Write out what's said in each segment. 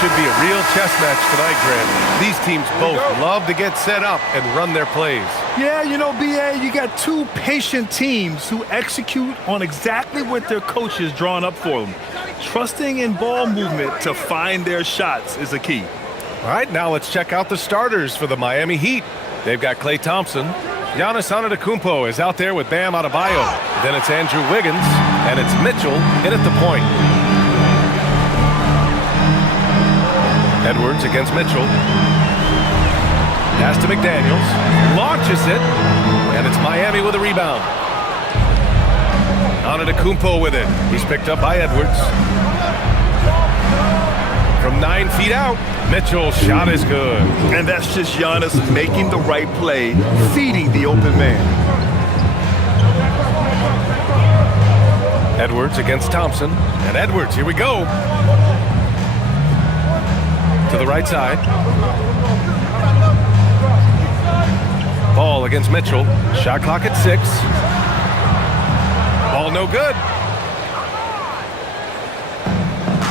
should be a real chess match tonight, Grant. These teams both love to get set up and run their plays. Yeah, you know, B.A., you got two patient teams who execute on exactly what their coach is drawing up for them. Trusting in ball movement to find their shots is the key. All right, now let's check out the starters for the Miami Heat. They've got Klay Thompson. Giannis Antetokounmpo is out there with Bam Adebayo. Then it's Andrew Wiggins, and it's Mitchell in at the point. Edwards against Mitchell. Pass to McDaniels. Launches it, and it's Miami with a rebound. Antetokounmpo with it. He's picked up by Edwards. From 9 feet out, Mitchell's shot is good. And that's just Giannis making the right play, feeding the open man. Edwards against Thompson. And Edwards, here we go. To the right side. Ball against Mitchell. Shot clock at 6. Ball no good.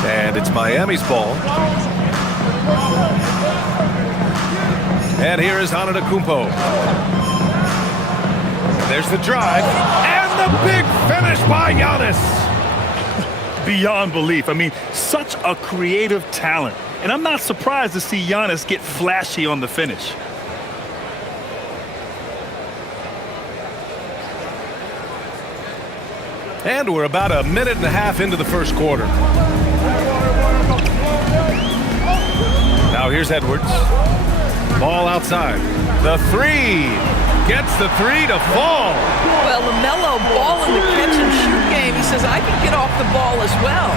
And it's Miami's ball. And here is Antetokounmpo. There's the drive. And the big finish by Giannis. Beyond belief. I mean, such a creative talent. And I'm not surprised to see Giannis get flashy on the finish. And we're about a minute and a half into the first quarter. Now here's Edwards. Ball outside. The three. Gets the three to fall. Well, LaMelo ball in the catch and shoot game. He says, I can get off the ball as well.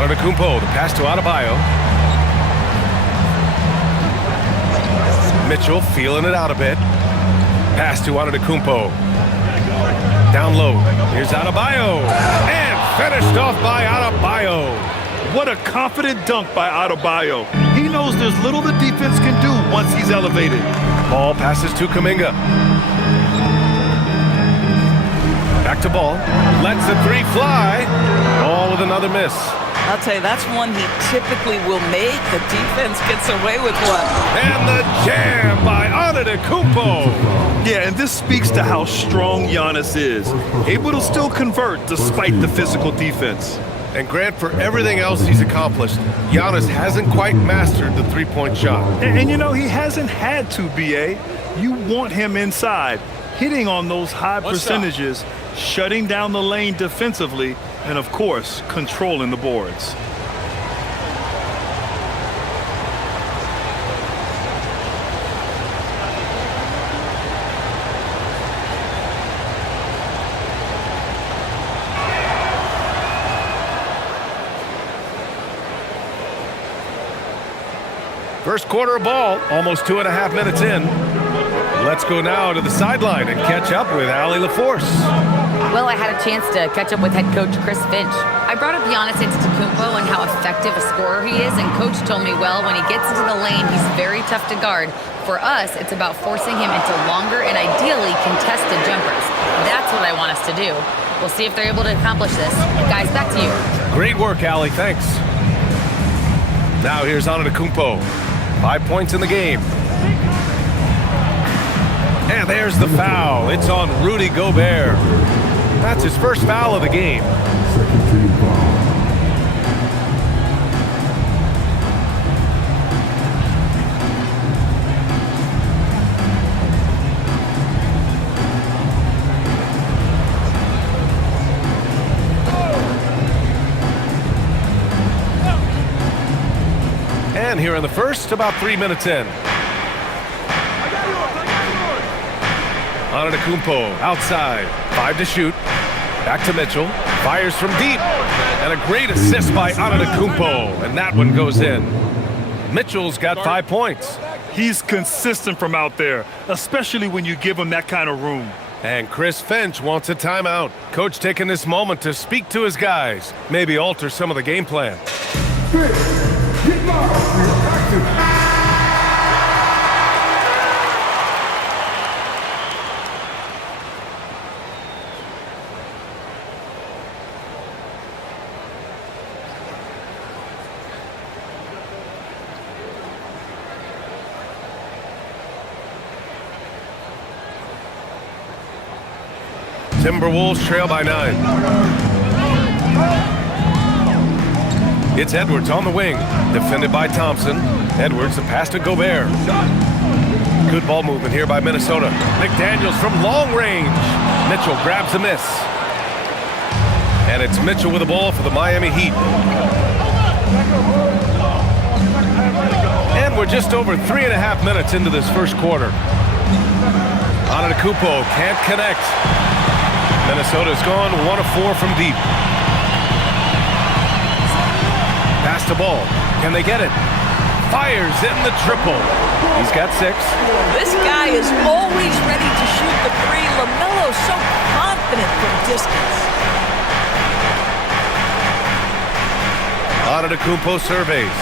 Antetokounmpo, the pass to Adebayo. Mitchell feeling it out a bit. Pass to Antetokounmpo. Down low. Here's Adebayo. And finished off by Adebayo. What a confident dunk by Adebayo. He knows there's little the defense can do once he's elevated. Ball passes to Kuminga. Back to Ball. Lets the three fly. Ball with another miss. I'll tell you, that's one he typically will make. The defense gets away with one. And the jam by Antetokounmpo. Yeah, and this speaks to how strong Giannis is. Able to still convert despite the physical defense. And Grant, for everything else he's accomplished, Giannis hasn't quite mastered the three-point shot. And you know, he hasn't had to, B.A. You want him inside, hitting on those high percentages, shutting down the lane defensively, and of course, controlling the boards. First quarter of ball, almost 2.5 minutes in. Let's go now to the sideline and catch up with Allie LaForce. Well, I had a chance to catch up with head coach Chris Finch. I brought up Giannis Antetokounmpo and how effective a scorer he is, and coach told me, well, when he gets into the lane, he's very tough to guard. For us, it's about forcing him into longer and ideally contested jumpers. That's what I want us to do. We'll see if they're able to accomplish this. Guys, back to you. Great work, Allie. Thanks. Now here's Antetokounmpo. 5 points in the game. And there's the foul. It's on Rudy Gobert. That's his first foul of the game. And here in the first, about 3 minutes in. Antetokounmpo outside. 5 to shoot. Back to Mitchell. Fires from deep. And a great assist by Antetokounmpo. And that one goes in. Mitchell's got 5 points. He's consistent from out there, especially when you give him that kind of room. And Chris Finch wants a timeout. Coach taking this moment to speak to his guys. Maybe alter some of the game plan. Timberwolves trail by 9. It's Edwards on the wing, defended by Thompson. Edwards, the pass to Gobert. Good ball movement here by Minnesota. McDaniels from long range. Mitchell grabs a miss. And it's Mitchell with the ball for the Miami Heat. And we're just over 3.5 minutes into this first quarter. Antetokounmpo can't connect. Minnesota's gone 1 of 4 from deep. Pass the ball. Can they get it? Fires in the triple. He's got 6. This guy is always ready to shoot the three. LaMelo's so confident from distance. Antetokounmpo surveys.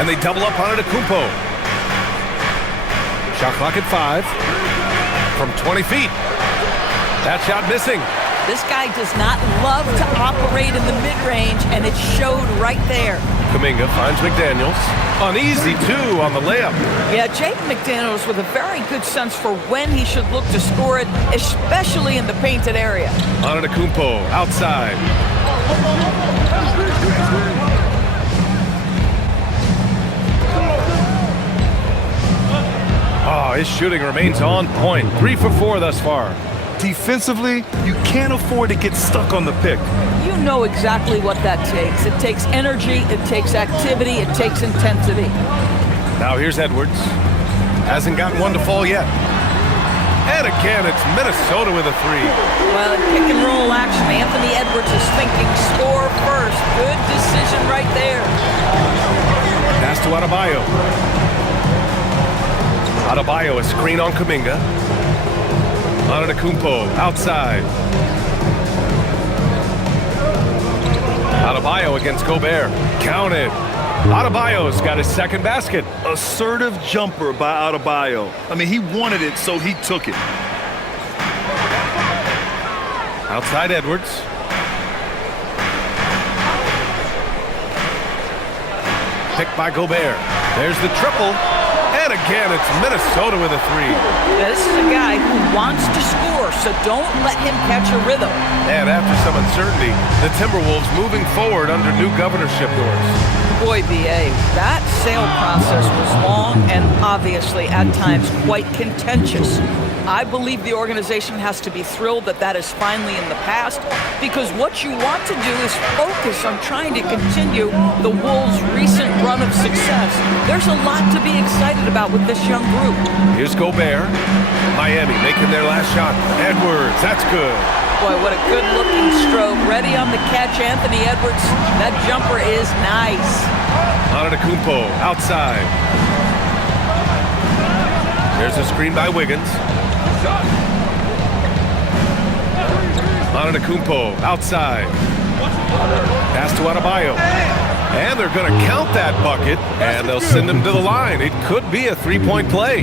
And they double up Antetokounmpo. Shot clock at 5. From 20 feet. That shot missing. This guy does not love to operate in the mid-range, and it showed right there. Kuminga finds McDaniels. An easy 2 on the layup. Yeah, Jake McDaniels with a very good sense for when he should look to score it, especially in the painted area. Antetokounmpo outside. Oh, his shooting remains on point. 3 for 4 thus far. Defensively, you can't afford to get stuck on the pick. You know exactly what that takes. It takes energy, it takes activity, it takes intensity. Now here's Edwards. Hasn't gotten one to fall yet. And again, it's Minnesota with a 3. Well, in pick and roll action, Anthony Edwards is thinking score first. Good decision right there. Pass to Adebayo. Adebayo, a screen on Kuminga. Antetokounmpo outside. Adebayo against Gobert. Counted. Adebayo's got his second basket. Assertive jumper by Adebayo. I mean, he wanted it, so he took it. Outside Edwards. Picked by Gobert. There's the triple. And again, it's Minnesota with a 3. Now, this is a guy who wants to score, so don't let him catch a rhythm. And after some uncertainty, the Timberwolves moving forward under new governorship doors. Boy, B.A., that sale process was long and obviously at times quite contentious. I believe the organization has to be thrilled that that is finally in the past, because what you want to do is focus on trying to continue the Wolves' recent run of success. There's a lot to be excited about with this young group. Here's Gobert. Miami making their last shot. Edwards, that's good. Boy, what a good-looking stroke. Ready on the catch, Anthony Edwards. That jumper is nice. Antetokounmpo outside. There's a screen by Wiggins. Antetokounmpo outside. Pass to Adebayo. And they're going to count that bucket, and they'll send him to the line. It could be a 3-point play.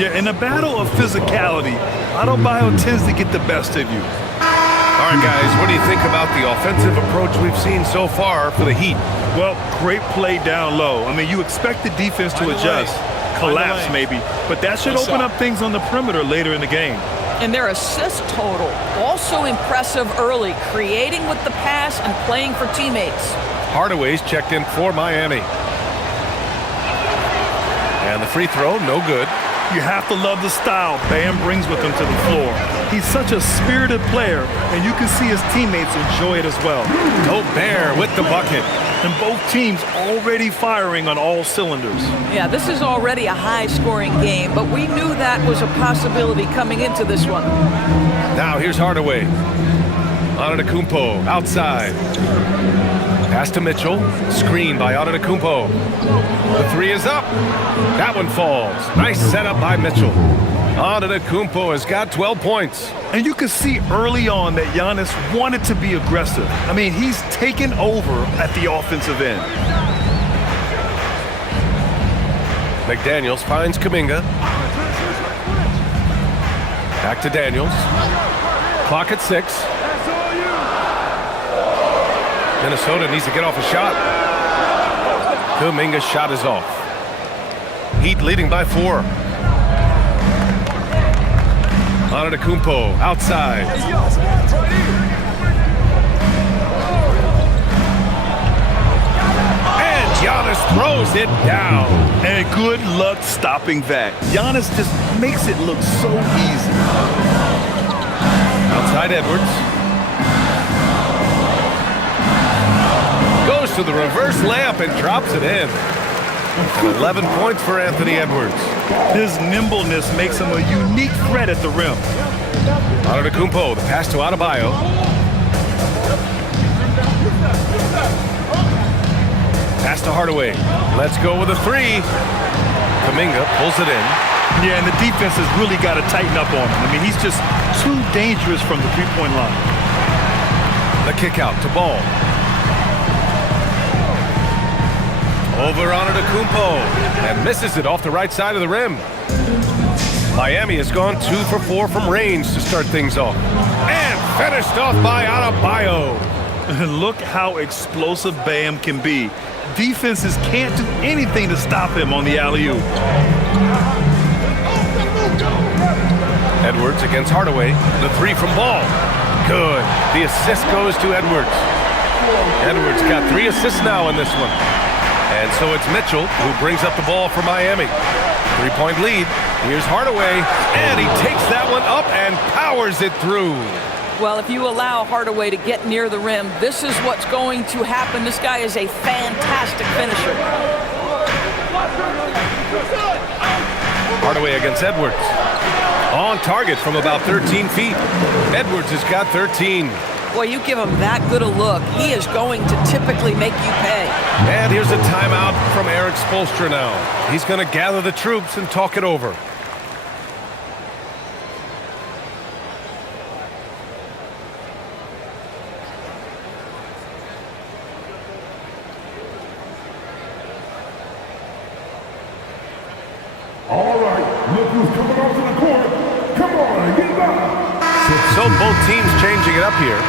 Yeah, in a battle of physicality, Adebayo tends to get the best of you. All right, guys, what do you think about the offensive approach we've seen so far for the Heat? Well, great play down low. I mean, you expect the defense to adjust, collapse maybe, but that should open up things on the perimeter later in the game. And their assist total, also impressive early, creating with the pass and playing for teammates. Hardaway's checked in for Miami. And the free throw, no good. You have to love the style Bam brings with him to the floor. He's such a spirited player, and you can see his teammates enjoy it as well. Gobert with the bucket. And both teams already firing on all cylinders. Yeah, this is already a high-scoring game, but we knew that was a possibility coming into this one. Now here's Hardaway. Antetokounmpo outside. Pass to Mitchell. Screen by Antetokounmpo. The 3 is up. That one falls. Nice setup by Mitchell. Antetokounmpo has got 12 points. And you can see early on that Giannis wanted to be aggressive. I mean, he's taken over at the offensive end. McDaniels finds Kuminga. Back to Daniels. Clock at 6. Minnesota needs to get off a shot. Kuminga's shot is off. Heat leading by 4. Antetokounmpo outside. And Giannis throws it down. And good luck stopping that. Giannis just makes it look so easy. Outside Edwards. Goes to the reverse layup and drops it in. And 11 points for Anthony Edwards. His nimbleness makes him a unique threat at the rim. Antetokounmpo, the pass to Adebayo. Pass to Hardaway. Let's go with a three. Kuminga pulls it in. Yeah, and the defense has really got to tighten up on him. I mean, he's just too dangerous from the three-point line. The kick out to Ball. Over Antetokounmpo and misses it off the right side of the rim. Miami has gone 2 for 4 from range to start things off. And finished off by Adebayo. Look how explosive Bam can be. Defenses can't do anything to stop him on the alley-oop. Edwards against Hardaway. The three from Ball. Good. The assist goes to Edwards. Edwards got 3 assists now in this one. And so it's Mitchell who brings up the ball for Miami. 3-point lead. Here's Hardaway, and he takes that one up and powers it through. Well, if you allow Hardaway to get near the rim, this is what's going to happen. This guy is a fantastic finisher. Hardaway against Edwards. On target from about 13 feet. Edwards has got 13. Boy, you give him that good a look, he is going to typically make you pay. And here's a timeout from Eric Spoelstra now. He's going to gather the troops and talk it over. All right, look who's coming onto the court. Come on, get back. So both teams changing it up here.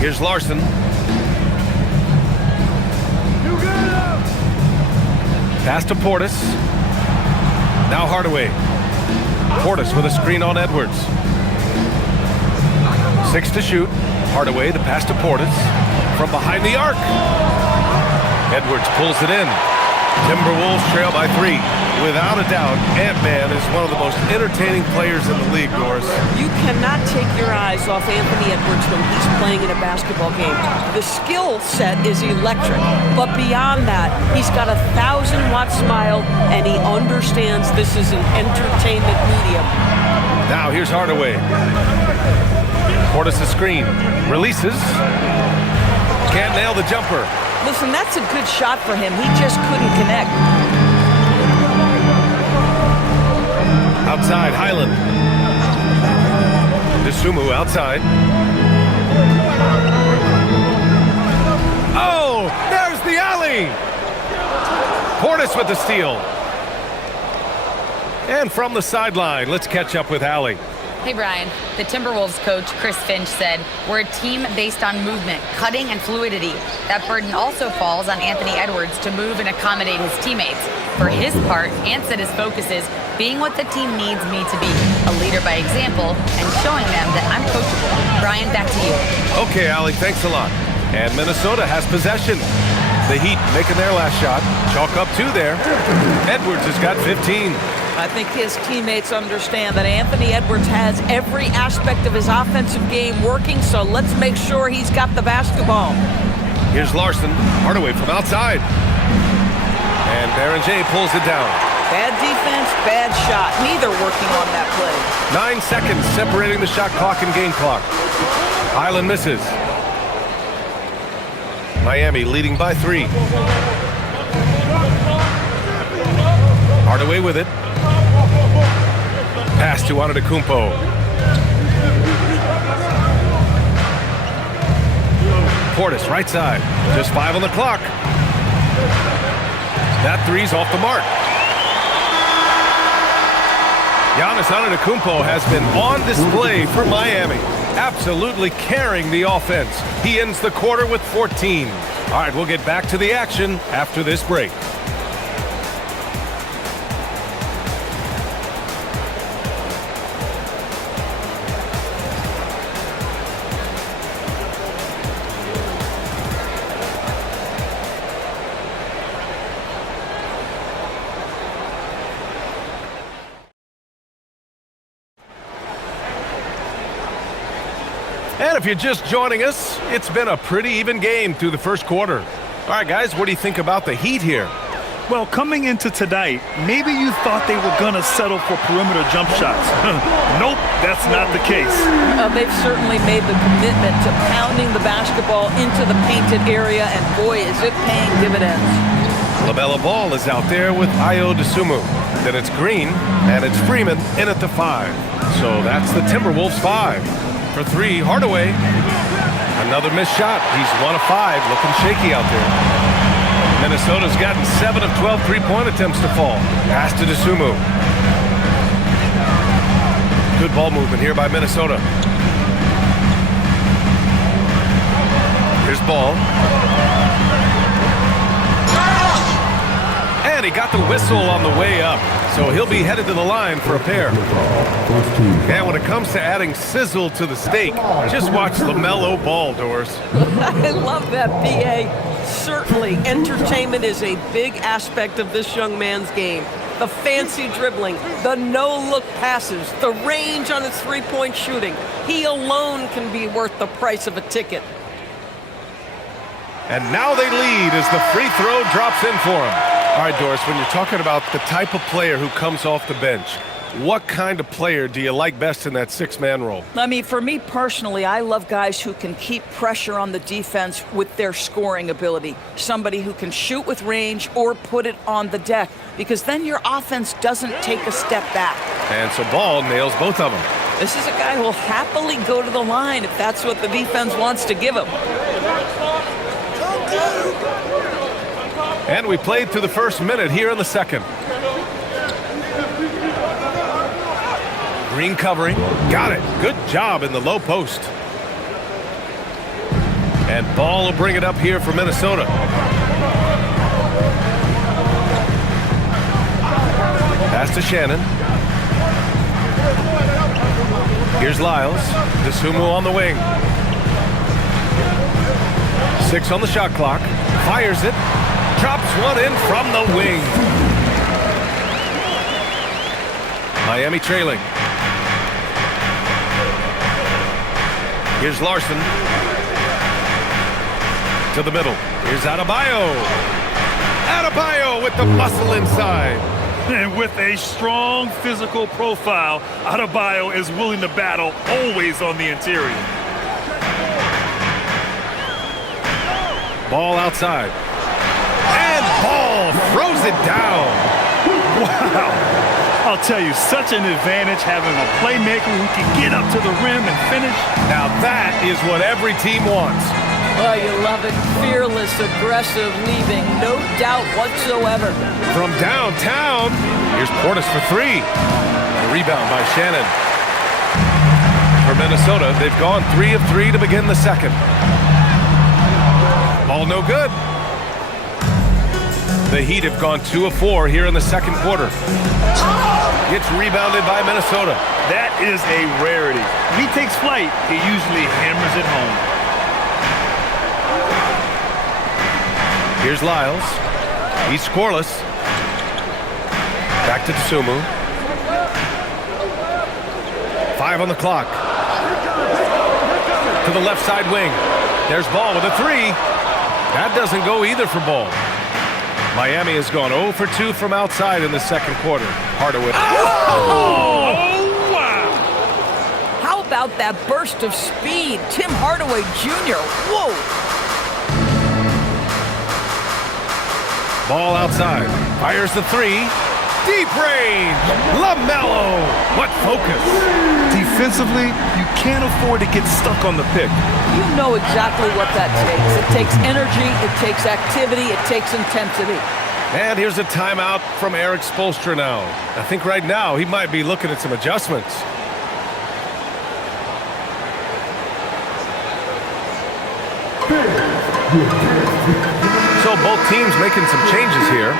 Here's Larson. Pass to Portis. Now Hardaway. Portis with a screen on Edwards. 6 to shoot. Hardaway, the pass to Portis. From behind the arc. Edwards pulls it in. Timberwolves trail by 3. Without a doubt, Ant-Man is one of the most entertaining players in the league, Doris. You cannot take your eyes off Anthony Edwards when he's playing in a basketball game. The skill set is electric, but beyond that, he's got a 1,000-watt smile, and he understands this is an entertainment medium. Now here's Hardaway. Portis a screen. Releases. Can't nail the jumper. Listen, that's a good shot for him. He just couldn't connect. Outside, Highland. Dosunmu outside. Oh, there's the alley. Portis with the steal. And from the sideline, let's catch up with Allie. Hey, Brian. The Timberwolves coach, Chris Finch, said, "We're a team based on movement, cutting, and fluidity. That burden also falls on Anthony Edwards to move and accommodate his teammates. For his part, Ant said his focus is being what the team needs me to be, a leader by example, and showing them that I'm coachable." Brian, back to you. Okay, Allie, thanks a lot. And Minnesota has possession. The Heat making their last shot. Chalk up 2 there. Edwards has got 15. I think his teammates understand that Anthony Edwards has every aspect of his offensive game working, so let's make sure he's got the basketball. Here's Larson. Hardaway from outside. And Baron J pulls it down. Bad defense, bad shot. Neither working on that play. 9 seconds separating the shot clock and game clock. Highland misses. Miami leading by 3. Hardaway with it. Pass to Antetokounmpo. Portis, right side. Just 5 on the clock. That three's off the mark. Giannis Antetokounmpo has been on display for Miami, absolutely carrying the offense. He ends the quarter with 14. All right, we'll get back to the action after this break. And if you're just joining us, it's been a pretty even game through the first quarter. All right, guys, what do you think about the Heat here? Well, coming into tonight, maybe you thought they were going to settle for perimeter jump shots. Nope, that's not the case. They've certainly made the commitment to pounding the basketball into the painted area, and boy, is it paying dividends. LaMelo Ball is out there with Ayo Dosunmu. Then it's Green, and it's Freeman in at the 5. So that's the Timberwolves 5. For 3, Hardaway. Another missed shot. He's 1 of 5, looking shaky out there. Minnesota's gotten 7 of 12 three-point attempts to fall. Pass to Dosunmu. Good ball movement here by Minnesota. Here's Ball. And he got the whistle on the way up. So he'll be headed to the line for a pair. And when it comes to adding sizzle to the steak, just watch LaMelo Ball, Doris. I love that, B.A. Certainly, entertainment is a big aspect of this young man's game. The fancy dribbling, the no-look passes, the range on his three-point shooting. He alone can be worth the price of a ticket. And now they lead as the free throw drops in for him. All right, Doris, when you're talking about the type of player who comes off the bench, what kind of player do you like best in that six-man role? I mean, for me personally, I love guys who can keep pressure on the defense with their scoring ability. Somebody who can shoot with range or put it on the deck, because then your offense doesn't take a step back. And so Ball nails both of them. This is a guy who will happily go to the line if that's what the defense wants to give him. And we played through the first minute here in the second. Green covering. Got it. Good job in the low post. And Ball will bring it up here for Minnesota. Pass to Shannon. Here's Lyles. Dosunmu on the wing. 6 on the shot clock. Fires it. Drops one in from the wing. Miami trailing. Here's Larson. To the middle. Here's Adebayo. Adebayo with the muscle inside. And with a strong physical profile, Adebayo is willing to battle always on the interior. Ball outside. And Ball throws it down. Wow. I'll tell you, such an advantage having a playmaker who can get up to the rim and finish. Now that is what every team wants. Oh, you love it. Fearless, aggressive, leaving no doubt whatsoever. From downtown, here's Portis for 3. A rebound by Shannon. For Minnesota, they've gone 3 of 3 to begin the second. Ball no good. The Heat have gone 2 of 4 here in the second quarter. Gets rebounded by Minnesota. That is a rarity. When he takes flight, he usually hammers it home. Here's Lyles. He's scoreless. Back to Dosunmu. 5 on the clock. To the left side wing. There's Ball with a 3. That doesn't go either for Ball. Miami has gone 0 for 2 from outside in the second quarter. Hardaway. Oh, wow. How about that burst of speed? Tim Hardaway Jr. Whoa. Ball outside. Fires the 3. Deep range. LaMelo. What focus. Defensively, you can't afford to get stuck on the pick. You know exactly what that takes. It takes energy, it takes activity, it takes intensity. And here's a timeout from Eric Spoelstra now. I think right now he might be looking at some adjustments. So both teams making some changes here.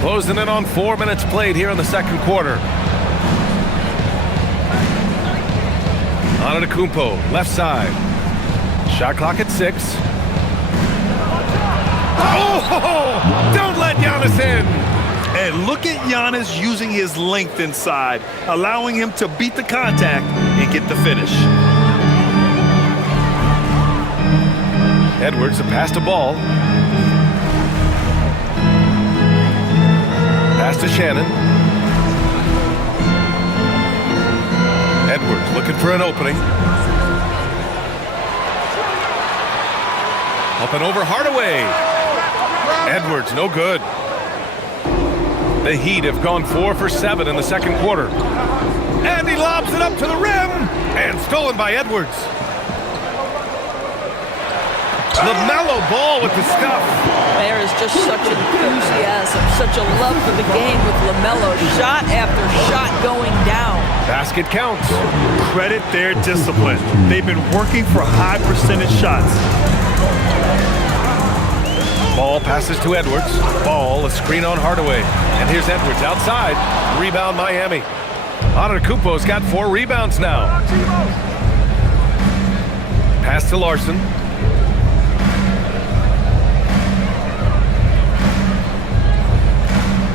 Closing in on 4 minutes played here in the second quarter. Antetokounmpo, left side. Shot clock at 6. Oh! Don't let Giannis in! And look at Giannis using his length inside, allowing him to beat the contact and get the finish. Edwards to pass the ball. Pass to Shannon. Edwards looking for an opening. Up and over Hardaway. Edwards, no good. The Heat have gone 4 for 7 in the second quarter. And he lobs it up to the rim. And stolen by Edwards. LaMelo Ball with the stuff. There is just such enthusiasm, such a love for the game with LaMelo. Shot after shot going down. Basket counts. Credit their discipline. They've been working for high percentage shots. Ball passes to Edwards. Ball, a screen on Hardaway. And here's Edwards outside. Rebound Miami. Antetokounmpo's got 4 rebounds now. Pass to Larson.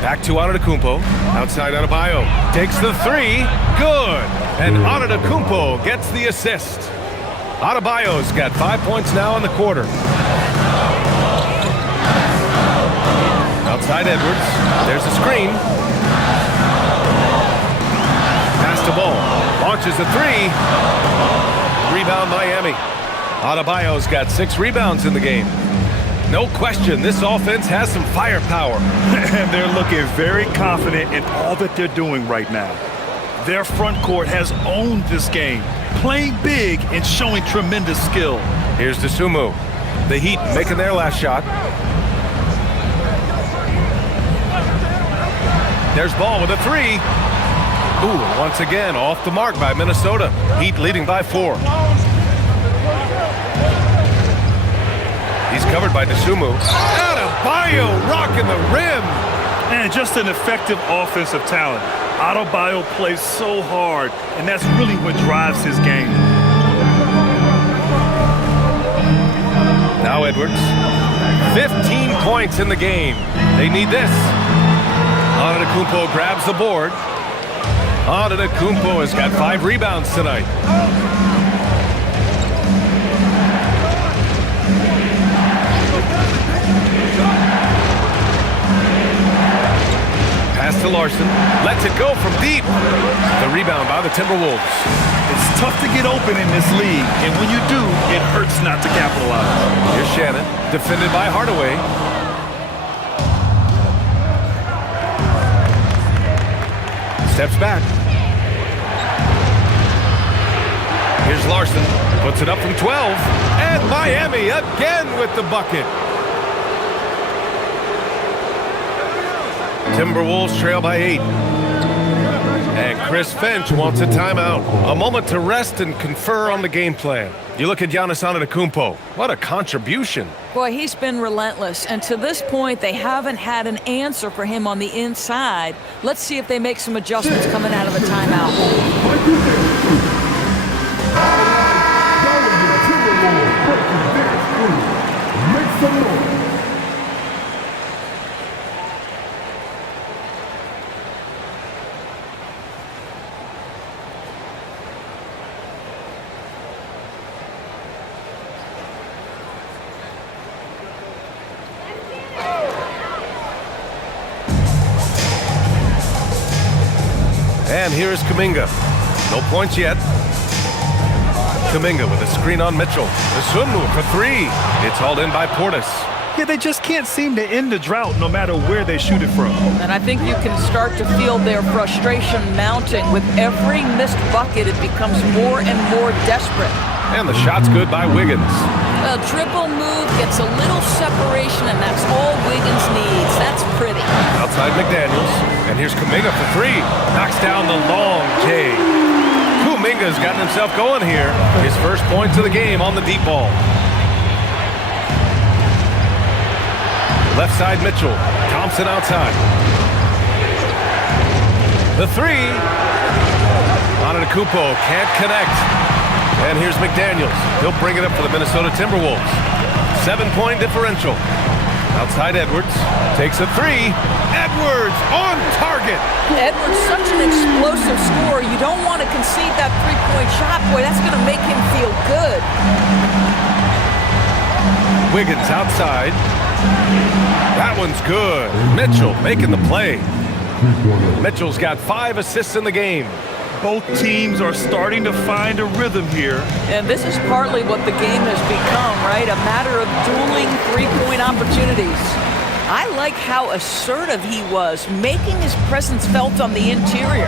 Back to Antetokounmpo. Outside Adebayo. Takes the 3. Good. And Antetokounmpo gets the assist. Adebayo's got 5 points now in the quarter. Outside Edwards. There's a screen. Pass the ball. Launches the 3. Rebound Miami. Adebayo's got 6 rebounds in the game. No question, this offense has some firepower. And they're looking very confident in all that they're doing right now. Their front court has owned this game, playing big and showing tremendous skill. Here's Dosunmu. The Heat making their last shot. There's Ball with a 3. Ooh, once again, off the mark by Minnesota. Heat leading by 4. He's covered by Dosunmu. Adebayo rocking the rim. And just an effective offensive talent. Adebayo plays so hard, and that's really what drives his game. Now Edwards. 15 points in the game. They need this. Antetokounmpo grabs the board. Antetokounmpo has got 5 rebounds tonight. Pass to Larson. Lets it go from deep. The rebound by the Timberwolves. It's tough to get open in this league, and when you do, it hurts not to capitalize. Here's Shannon, defended by Hardaway. Steps back. Here's Larson. Puts it up from 12. And Miami again with the bucket. Timberwolves trail by 8. And Chris Finch wants a timeout. A moment to rest and confer on the game plan. You look at Giannis Antetokounmpo. What a contribution. Boy, he's been relentless. And to this point, they haven't had an answer for him on the inside. Let's see if they make some adjustments coming out of the timeout. Make some noise. And here's Kuminga. No points yet. Kuminga with a screen on Mitchell. The swim move for three. It's hauled in by Portis. Yeah, they just can't seem to end the drought no matter where they shoot it from. And I think you can start to feel their frustration mounting. With every missed bucket, it becomes more and more desperate. And the shot's good by Wiggins. A dribble move gets a little separation, and that's all Wiggins needs. That's pretty. Outside McDaniels. And here's Kuminga for three. Knocks down the long J. Kuminga's gotten himself going here. His first points of the game on the deep ball. Left side Mitchell. Thompson outside. The three. Antetokounmpo can't connect. And here's McDaniels. He'll bring it up for the Minnesota Timberwolves. 7-point differential. Outside Edwards. Takes a three. Edwards on target. Edwards, such an explosive scorer. You don't want to concede that three-point shot. Boy, that's going to make him feel good. Wiggins outside. That one's good. Mitchell making the play. Mitchell's got 5 assists in the game. Both teams are starting to find a rhythm here. And this is partly what the game has become, right? A matter of dueling three-point opportunities. I like how assertive he was, making his presence felt on the interior.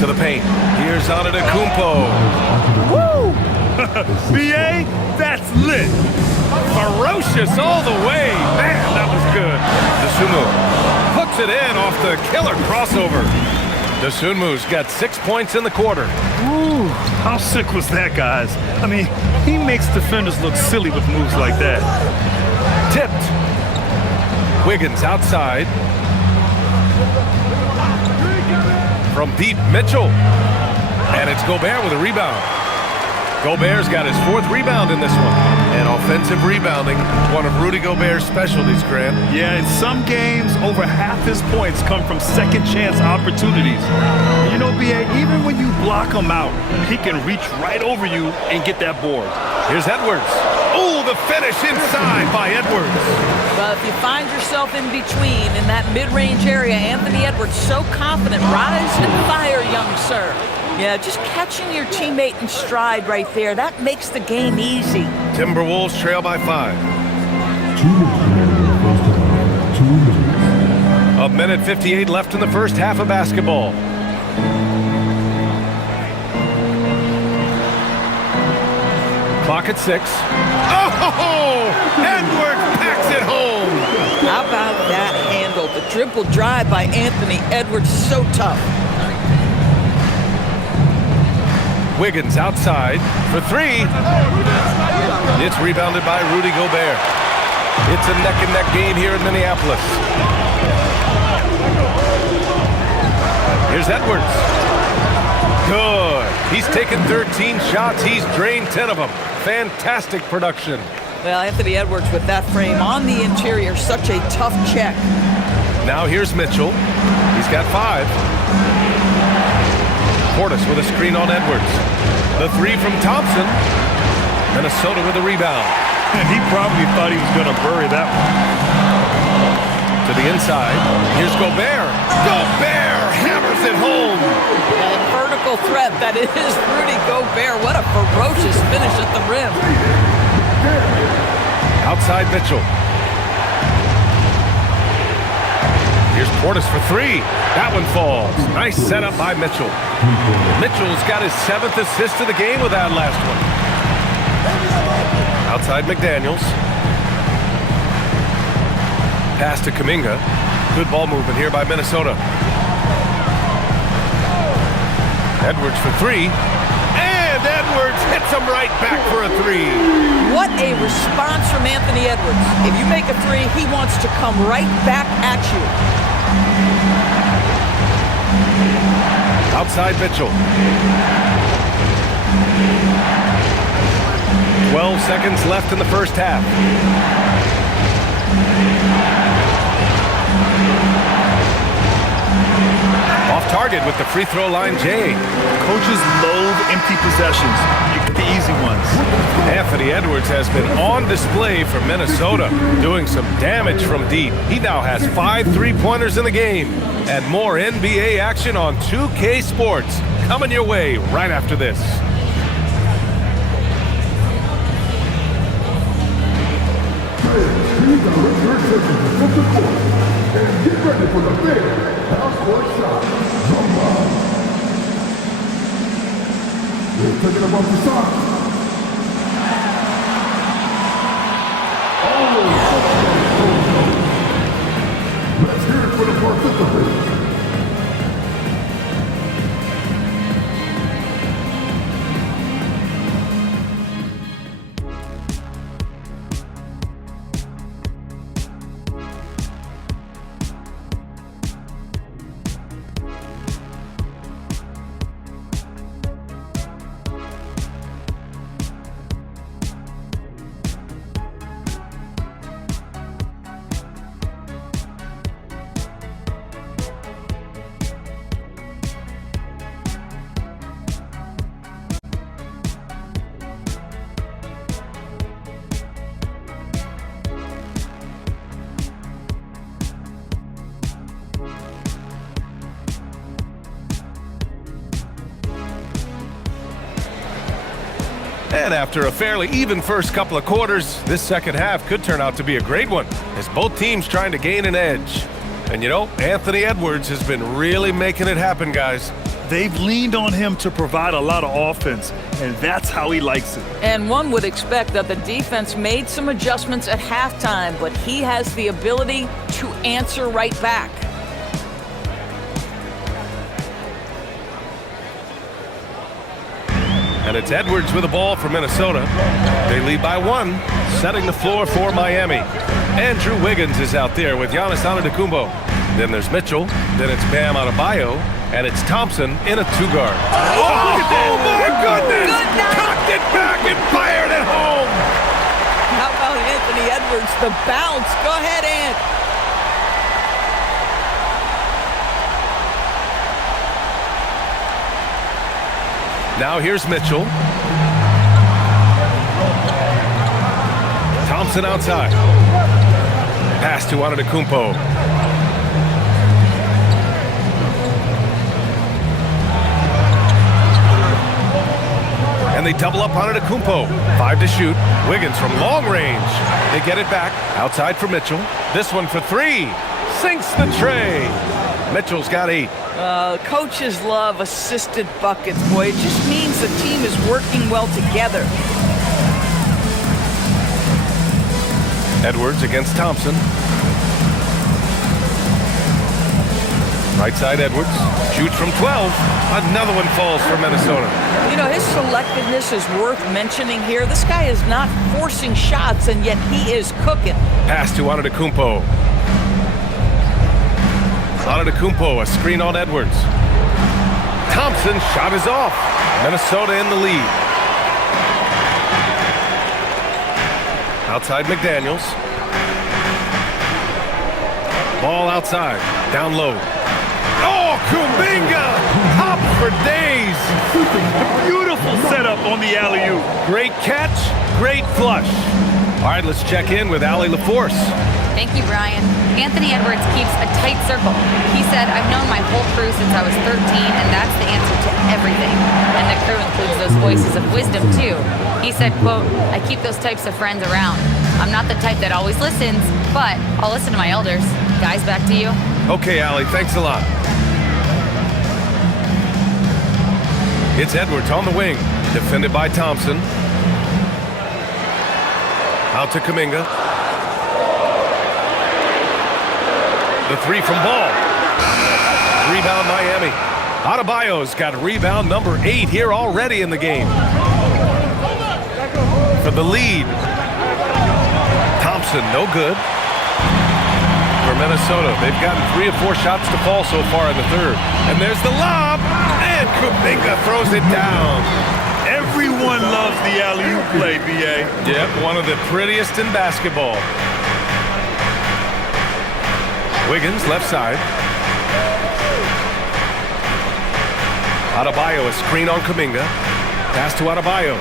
To the paint. Here's Antetokounmpo. Woo! BA, that's lit. Ferocious all the way. Man, that was good. DeSumo hooks it in off the killer crossover. DeSumo's got 6 points in the quarter. Ooh, how sick was that, guys? I mean, he makes defenders look silly with moves like that. Tipped. Wiggins outside. From deep, Mitchell. And it's Gobert with a rebound. Gobert's got his 4th rebound in this one. And offensive rebounding, one of Rudy Gobert's specialties, Grant. Yeah, in some games, over half his points come from second chance opportunities. You know, BA, even when you block him out, he can reach right over you and get that board. Here's Edwards. Oh, the finish inside by Edwards. Well, if you find yourself in between in that mid-range area, Anthony Edwards so confident. Rise and fire, young sir. Yeah, just catching your teammate in stride right there. That makes the game easy. Timberwolves trail by 5. 2 minutes. 2 minutes. A minute 58 left in the first half of basketball. Clock at 6. Oh! Edwards packs it home. How about that handle? The dribble drive by Anthony Edwards, so tough. Wiggins outside for 3. It's rebounded by Rudy Gobert. It's a neck-and-neck game here in Minneapolis. Here's Edwards. Good. He's taken 13 shots. He's drained 10 of them. Fantastic production. Well, Anthony Edwards with that frame on the interior, such a tough check. Now here's Mitchell. He's got 5. Portis with a screen on Edwards. The 3 from Thompson. Minnesota with a rebound. And he probably thought he was going to bury that one. To the inside. Here's Gobert. Gobert hammers it home. And vertical threat, that is Rudy Gobert. What a ferocious finish at the rim. Outside Mitchell. Here's Portis for 3. That one falls. Nice setup by Mitchell. Mitchell's got his 7th assist of the game with that last one. Outside McDaniels. Pass to Kuminga. Good ball movement here by Minnesota. Edwards for 3. And Edwards hits him right back for a 3. What a response from Anthony Edwards. If you make a 3, he wants to come right back at you. Outside Mitchell. 12 seconds left in the first half. Off target with the free throw line, Jay. Coaches loathe empty possessions. You get the easy ones. Anthony Edwards has been on display for Minnesota, doing some damage from deep. He now has 5 3-pointers in the game. And more NBA action on 2K Sports coming your way right after this. Please direct your attention to the court and get ready for the big half-court shot. They're taking about the shot. Let's hear it for the participants. And after a fairly even first couple of quarters, this second half could turn out to be a great one, as both teams trying to gain an edge. And you know, Anthony Edwards has been really making it happen, guys. They've leaned on him to provide a lot of offense, and that's how he likes it. And one would expect that the defense made some adjustments at halftime, but he has the ability to answer right back. And it's Edwards with the ball for Minnesota. They lead by 1, setting the floor for Miami. Andrew Wiggins is out there with Giannis Antetokounmpo. Then there's Mitchell. Then it's Bam Adebayo. And it's Thompson in a 2-guard. Oh, my goodness! Cocked it back and fired it home! How about Anthony Edwards, the bounce? Go ahead, Ant. Now here's Mitchell. Thompson outside. Pass to Antetokounmpo. And they double up Antetokounmpo. 5 to shoot. Wiggins from long range. They get it back. Outside for Mitchell. This one for 3. Sinks the tray. Mitchell's got 8. Coaches love assisted buckets, boy. It just means the team is working well together. Edwards against Thompson. Right side Edwards. Shoots from 12. Another one falls for Minnesota. You know, his selectiveness is worth mentioning here. This guy is not forcing shots, and yet he is cooking. Pass to Antetokounmpo. Antetokounmpo, a screen on Edwards. Thompson, shot is off. Minnesota in the lead. Outside McDaniels. Ball outside, down low. Oh, Kuminga! Hop for days! Beautiful setup on the alley-oop. Great catch, great flush. All right, let's check in with Allie LaForce. Thank you, Brian. Anthony Edwards keeps a tight circle. He said, I've known my whole crew since I was 13, and that's the answer to everything. And the crew includes those voices of wisdom, too. He said, quote, I keep those types of friends around. I'm not the type that always listens, but I'll listen to my elders. Guys, back to you. Okay, Allie, thanks a lot. It's Edwards on the wing, defended by Thompson. Out to Kuminga. The 3 from Ball. Rebound Miami. Adebayo's got rebound number 8 here already in the game. For the lead. Thompson, no good. For Minnesota, they've gotten 3 or 4 shots to fall so far in the third. And there's the lob, and Kuminga throws it down. Everyone loves the alley-oop play, B.A. Yep, one of the prettiest in basketball. Wiggins, left side. Adebayo, a screen on Kuminga. Pass to Adebayo.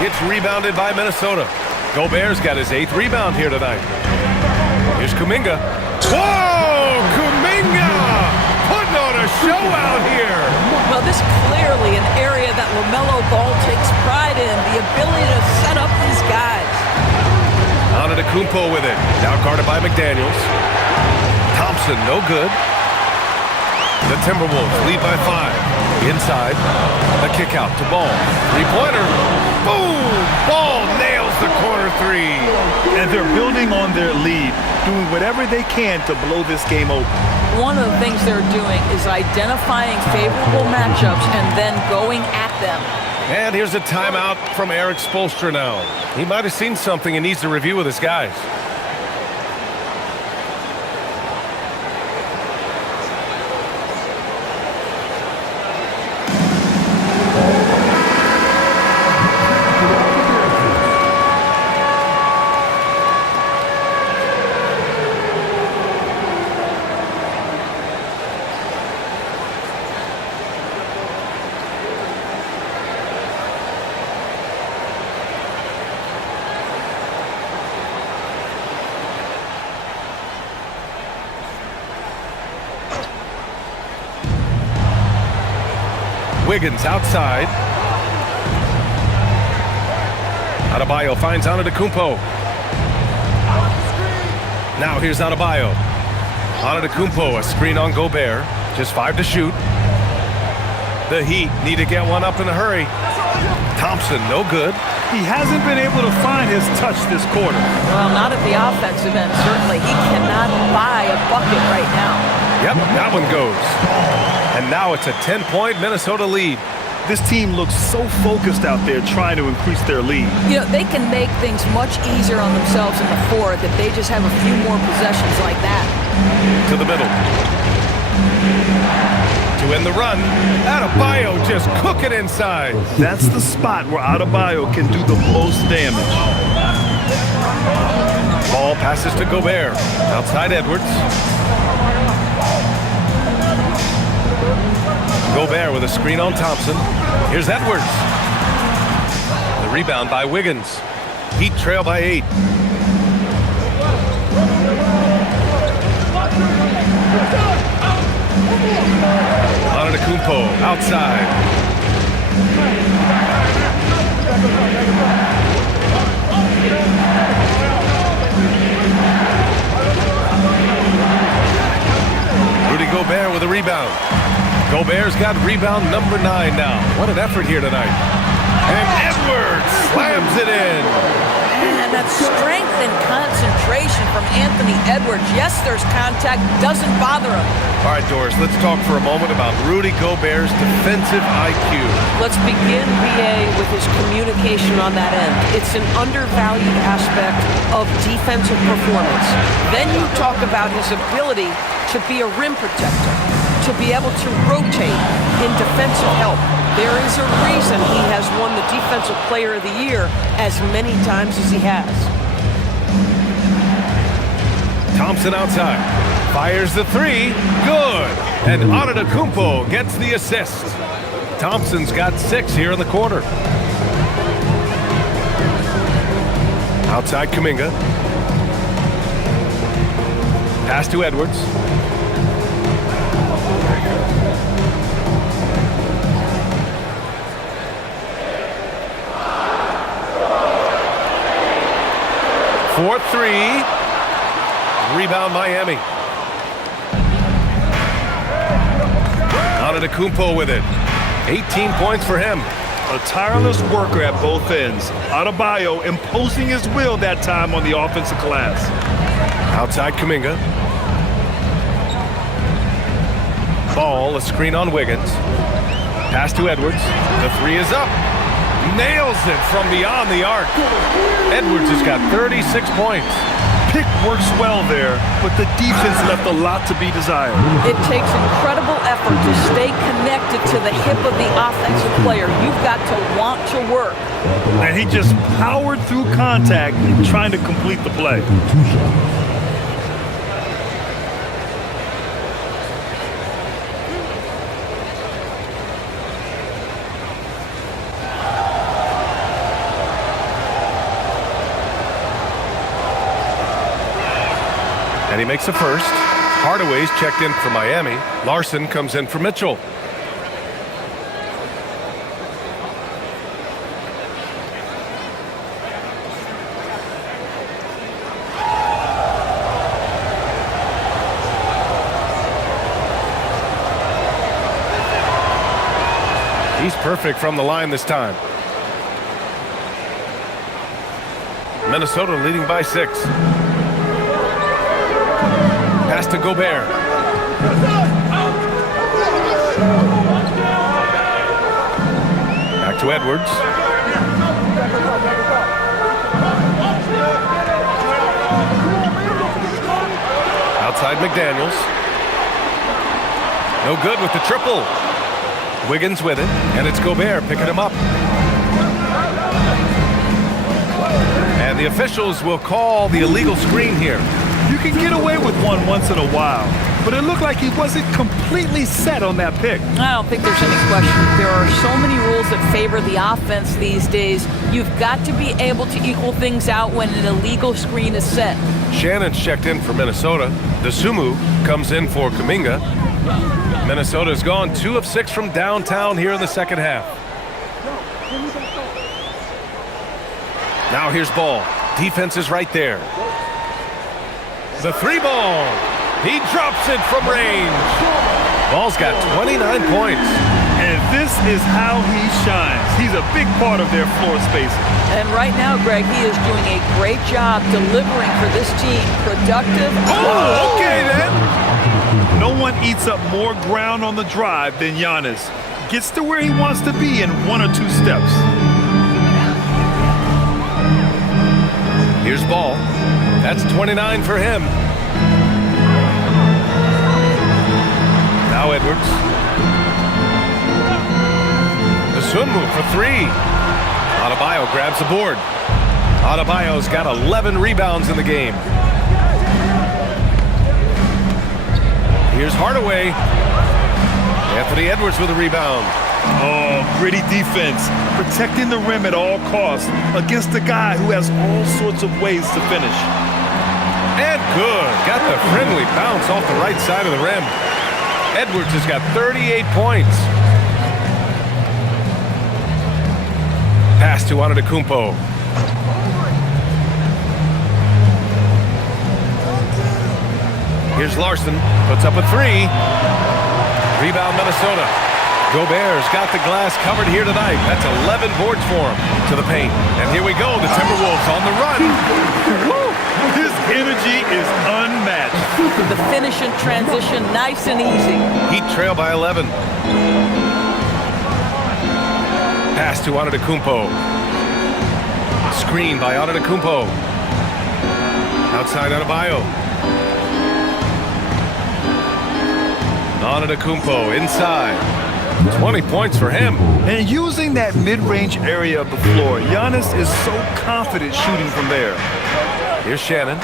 It's rebounded by Minnesota. Gobert's got his 8th rebound here tonight. Here's Kuminga. Whoa! Kuminga! Putting on a show out here. Well, this is clearly an area that LaMelo Ball takes pride in, the ability to set up these guys. Antetokounmpo with it. Now guarded by McDaniels. Thompson, no good. The Timberwolves lead by 5. Inside. A kick out to Ball. 3-pointer. Boom! Ball nails the corner 3. And they're building on their lead, doing whatever they can to blow this game open. One of the things they're doing is identifying favorable matchups and then going at them. And here's a timeout from Eric Spoelstra now. He might have seen something and needs to review with his guys. Wiggins outside. Adebayo finds Antetokounmpo. Now here's Adebayo. Antetokounmpo, a screen on Gobert. Just 5 to shoot. The Heat need to get one up in a hurry. Thompson, no good. He hasn't been able to find his touch this quarter. Well, not at the offensive end, certainly. He cannot buy a bucket right now. Yep, that one goes. And now it's a 10-point Minnesota lead. This team looks so focused out there trying to increase their lead. You know, they can make things much easier on themselves in the fourth if they just have a few more possessions like that. To the middle. To end the run, Adebayo just cooking inside. That's the spot where Adebayo can do the most damage. Ball passes to Gobert. Outside Edwards. Gobert with a screen on Thompson. Here's Edwards. The rebound by Wiggins. Heat trail by 8. Antetokounmpo outside. Rudy Gobert with a rebound. Gobert's got rebound number 9 now. What an effort here tonight. And Edwards slams it in. And that strength and concentration from Anthony Edwards. Yes, there's contact. Doesn't bother him. All right, Doris, let's talk for a moment about Rudy Gobert's defensive IQ. Let's begin, BA, with his communication on that end. It's an undervalued aspect of defensive performance. Then you talk about his ability to be a rim protector, to be able to rotate in defensive help. There is a reason he has won the Defensive Player of the Year as many times as he has. Thompson outside. Fires the 3. Good. And Antetokounmpo gets the assist. Thompson's got 6 here in the quarter. Outside Kuminga. Pass to Edwards. For 3. Rebound Miami. Antetokounmpo with it. 18 points for him. A tireless worker at both ends. Adebayo imposing his will that time on the offensive glass. Outside Kuminga. Ball, a screen on Wiggins. Pass to Edwards. The 3 is up. Nails it from beyond the arc. Edwards has got 36 points. Pick works well there, but the defense left a lot to be desired. It takes incredible effort to stay connected to the hip of the offensive player. You've got to want to work. And he just powered through contact trying to complete the play. he makes the first. Hardaway's checked in for Miami. Larson comes in for Mitchell. He's perfect from the line this time. Minnesota leading by 6. Pass to Gobert. Back to Edwards. Outside McDaniels. No good with the triple. Wiggins with it, and it's Gobert picking him up. And the officials will call the illegal screen here. You can get away with one once in a while, but it looked like he wasn't completely set on that pick. I don't think there's any question. There are so many rules that favor the offense these days. You've got to be able to equal things out when an illegal screen is set. Shannon's checked in for Minnesota. Dosunmu comes in for Kuminga. Minnesota's gone 2 of 6 from downtown here in the second half. Now here's Ball. Defense is right there. The 3-ball. He drops it from range. Ball's got 29 points. And this is how he shines. He's a big part of their floor spacing. And right now, Greg, he is doing a great job delivering for this team. Productive. Oh, okay then. No one eats up more ground on the drive than Giannis. Gets to where he wants to be in 1 or 2 steps. Here's Ball. That's 29 for him. Now Edwards. The swim move for 3. Adebayo grabs the board. Adebayo's got 11 rebounds in the game. Here's Hardaway. Anthony Edwards with a rebound. Oh, gritty defense. Protecting the rim at all costs against a guy who has all sorts of ways to finish. And good. Got the friendly bounce off the right side of the rim. Edwards has got 38 points. Pass to Antetokounmpo. Here's Larson. Puts up a 3. Rebound Minnesota. Gobert's got the glass covered here tonight. That's 11 boards for him to the paint. And here we go. The Timberwolves on the run. Woo! His energy is unmatched. The finish and transition, nice and easy. Heat trail by 11. Pass to Antetokounmpo. Screen by Antetokounmpo. Outside Adebayo. Antetokounmpo inside. 20 points for him. And using that mid-range area of the floor, Giannis is so confident shooting from there. Here's Shannon.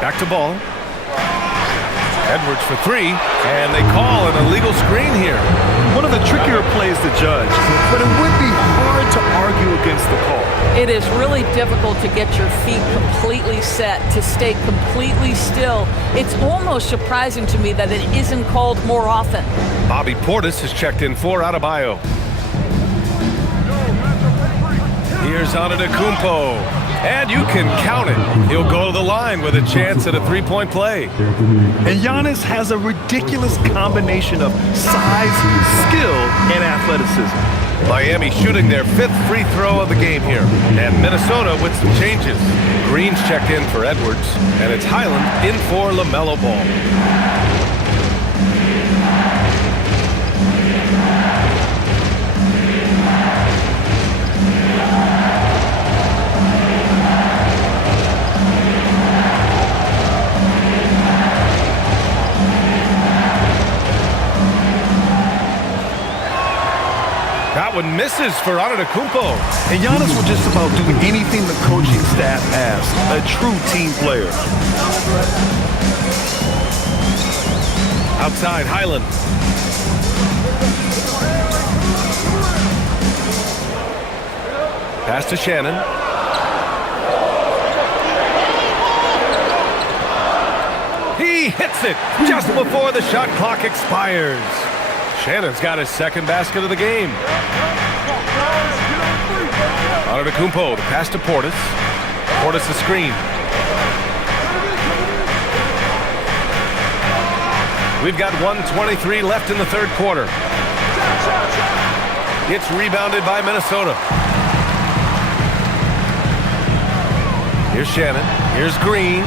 Back to Ball. Edwards for 3, and they call an illegal screen here. One of the trickier plays to judge, but it would be hard to argue against the call. It is really difficult to get your feet completely set, to stay completely still. It's almost surprising to me that it isn't called more often. Bobby Portis is checked in for Adebayo. Here's Antetokounmpo. And you can count it. He'll go to the line with a chance at a 3-point play. And Giannis has a ridiculous combination of size, skill, and athleticism. Miami shooting their 5th free throw of the game here. And Minnesota with some changes. Green's checked in for Edwards, and it's Highland in for LaMelo Ball. That one misses for Antetokounmpo. And Giannis will just about do anything the coaching staff asks. A true team player. Outside, Highland. Pass to Shannon. hits it just before the shot clock expires. Shannon's got his second basket of the game. Antetokounmpo, the pass to Portis. Portis the screen. We've got 1:23 left in the third quarter. It's rebounded by Minnesota. Here's Shannon. Here's Green.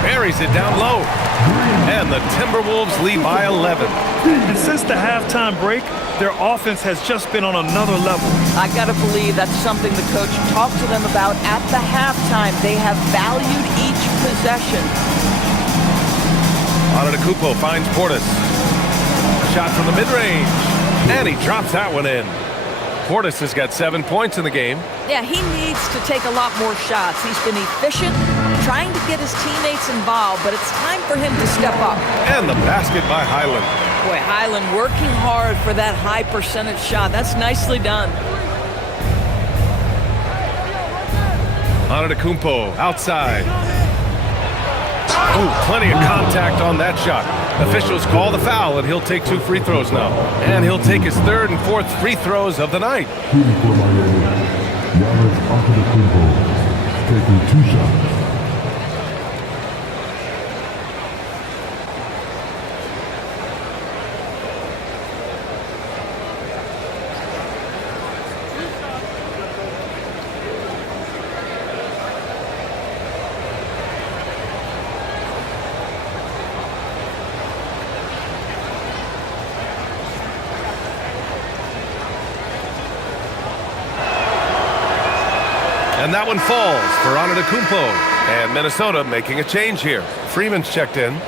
Buries it down low. And the Timberwolves lead by 11. And since the halftime break, their offense has just been on another level. I got to believe that's something the coach talked to them about at the halftime. They have valued each possession. Antetokounmpo finds Portis. A shot from the mid-range. And he drops that one in. Portis has got 7 points in the game. Yeah, he needs to take a lot more shots. He's been efficient, trying to get his teammates involved, but it's time for him to step up. And the basket by Highland. Boy, Highland working hard for that high percentage shot. That's nicely done. Antetokounmpo outside. Ooh, plenty of contact on that shot. Officials call the foul, and he'll take 2 free throws now. And he'll take his 3rd and 4th free throws of the night. Shooting for Miami, Giannis Antetokounmpo, taking 2 shots. And that one falls for Antetokounmpo. And Minnesota making a change here. Freeman's checked in.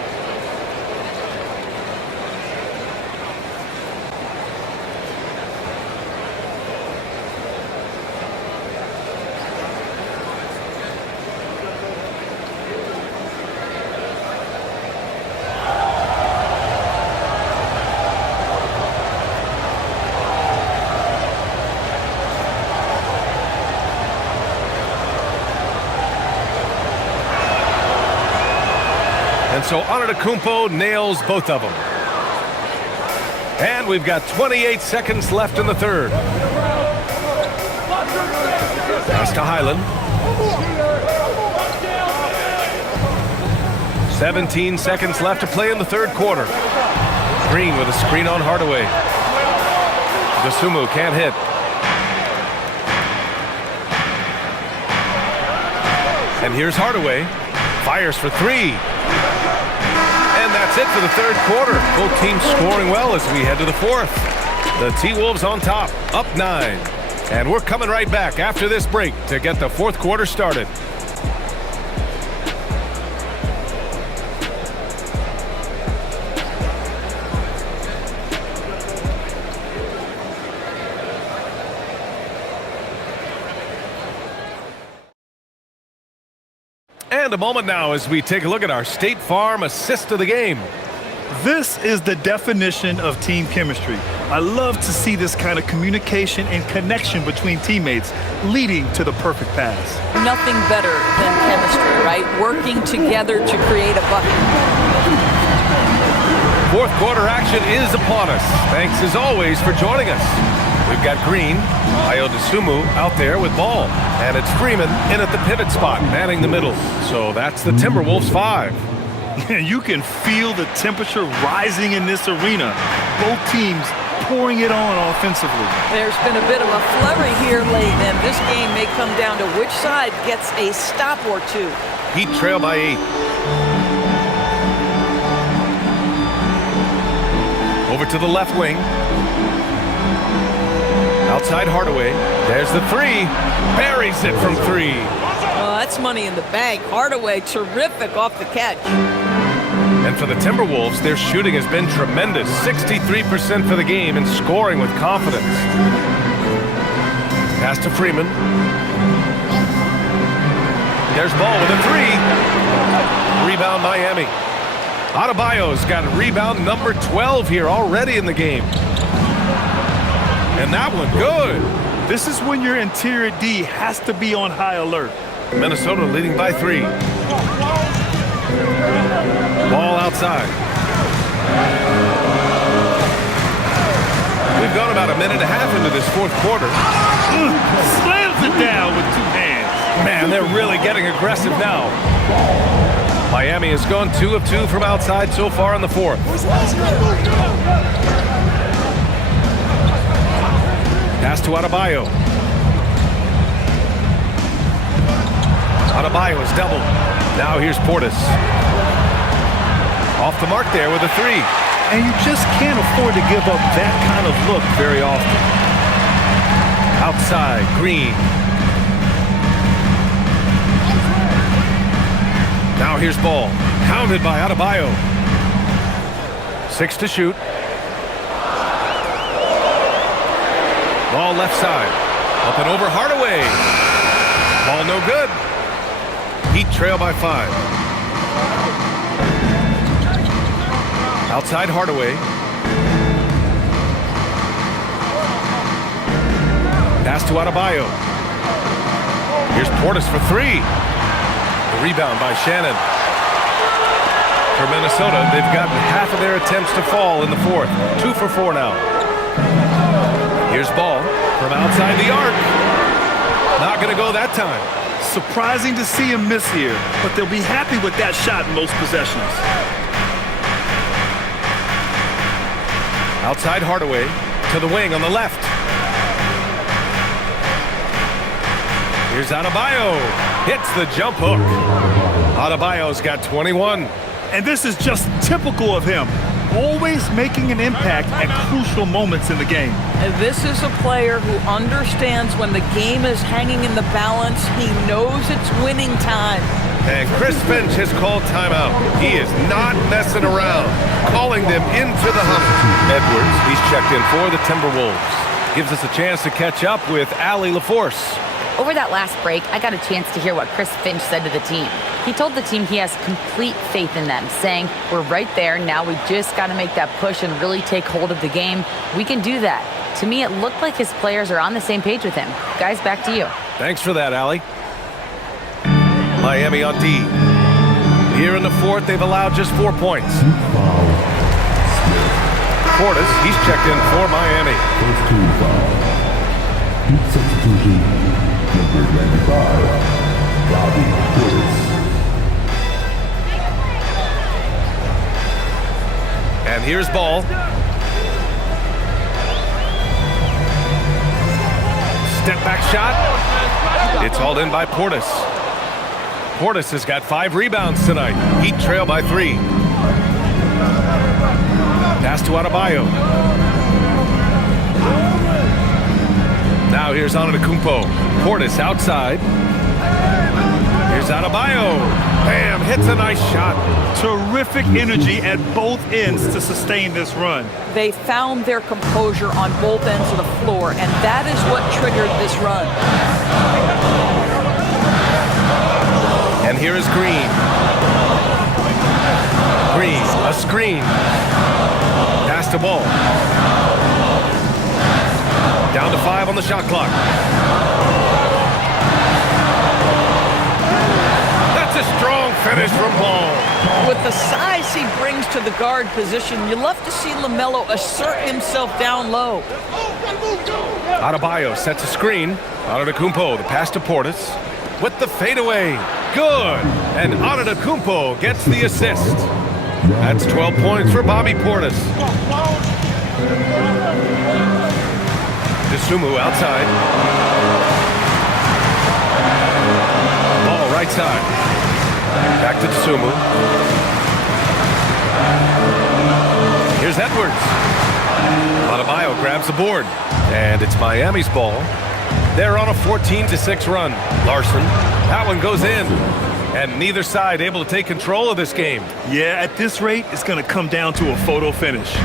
And so Antetokounmpo nails both of them. And we've got 28 seconds left in the third. Pass to Highland. 17 seconds left to play in the third quarter. Green with a screen on Hardaway. Dosunmu can't hit. And here's Hardaway. Fires for 3. And that's it for the third quarter. Both teams scoring well as we head to the fourth. The T-Wolves on top, up 9. And we're coming right back after this break to get the fourth quarter started. And a moment now as we take a look at our State Farm assist of the game. This is the definition of team chemistry. I love to see this kind of communication and connection between teammates leading to the perfect pass. Nothing better than chemistry, right? Working together to create a bucket. Fourth quarter action is upon us. Thanks as always for joining us. We've got Green, Dosunmu out there with ball. And it's Freeman in at the pivot spot, manning the middle. So that's the Timberwolves 5. You can feel the temperature rising in this arena. Both teams pouring it on offensively. There's been a bit of a flurry here late, and this game may come down to which side gets a stop or two. Heat trail by 8. Over to the left wing. Outside Hardaway. There's the 3. Buries it from 3. Oh, that's money in the bank. Hardaway, terrific off the catch. And for the Timberwolves, their shooting has been tremendous. 63% for the game and scoring with confidence. Pass to Freeman. There's Ball with a 3. Rebound Miami. Adebayo's got rebound number 12 here already in the game. And that one good. This is when your interior D has to be on high alert. Minnesota leading by 3. Ball outside. outside. We've gone about a minute and a half into this fourth quarter. Slams it down with two hands. Man, they're really getting aggressive now. Miami has gone 2 of 2 from outside so far in the fourth. Pass to Adebayo. Adebayo is doubled. Now here's Portis. Off the mark there with a 3. And you just can't afford to give up that kind of look very often. Outside, Green. Now here's Ball. Hounded by Adebayo. 6 to shoot. Ball left side. Up and over Hardaway. Ball no good. Heat trail by 5. Outside Hardaway. Pass to Adebayo. Here's Portis for 3. The rebound by Shannon. For Minnesota, they've gotten half of their attempts to fall in the fourth. 2 for 4 now. Here's Ball from outside the arc. Not going to go that time. Surprising to see him miss here, but they'll be happy with that shot in most possessions. Outside Hardaway to the wing on the left. Here's Adebayo. Hits the jump hook. Adebayo's got 21. And this is just typical of him. Always making an impact at crucial moments in the game. And this is a player who understands when the game is hanging in the balance. He knows it's winning time. And Chris Finch has called timeout. He is not messing around. Calling them into the hunt. Edwards, he's checked in for the Timberwolves. Gives us a chance to catch up with Allie LaForce. Over that last break, I got a chance to hear what Chris Finch said to the team. He told the team he has complete faith in them, saying, "We're right there. Now we just got to make that push and really take hold of the game. We can do that." To me, it looked like his players are on the same page with him. Guys, back to you. Thanks for that, Allie. Miami on D. Here in the fourth, they've allowed just 4 points. Portis, he's checked in for Miami. First team foul. Heat substitution, number 95, Bobby Portis. And here's Ball. Step back shot. It's hauled in by Portis. Portis has got 5 rebounds tonight. Heat trail by 3. Pass to Adebayo. Now here's Antetokounmpo. Portis outside. Here's Adebayo. Bam, hits a nice shot. Terrific energy at both ends to sustain this run. They found their composure on both ends of the floor, and that is what triggered this run. And here is Green. Green, a screen. Pass to Ball. Down to 5 on the shot clock. That's a strong finish from Ball. With the size he brings to the guard position, you love to see LaMelo assert himself down low. Adebayo sets a screen. Antetokounmpo, the pass to Portis. With the fadeaway. Good. And Antetokounmpo gets the assist. That's 12 points for Bobby Portis. Dosunmu outside. Ball right side. Back to Dosunmu. Here's Edwards. Adebayo grabs the board. And it's Miami's ball. They're on a 14-6 run. Larson, that one goes in. And neither side able to take control of this game. Yeah, at this rate, it's going to come down to a photo finish.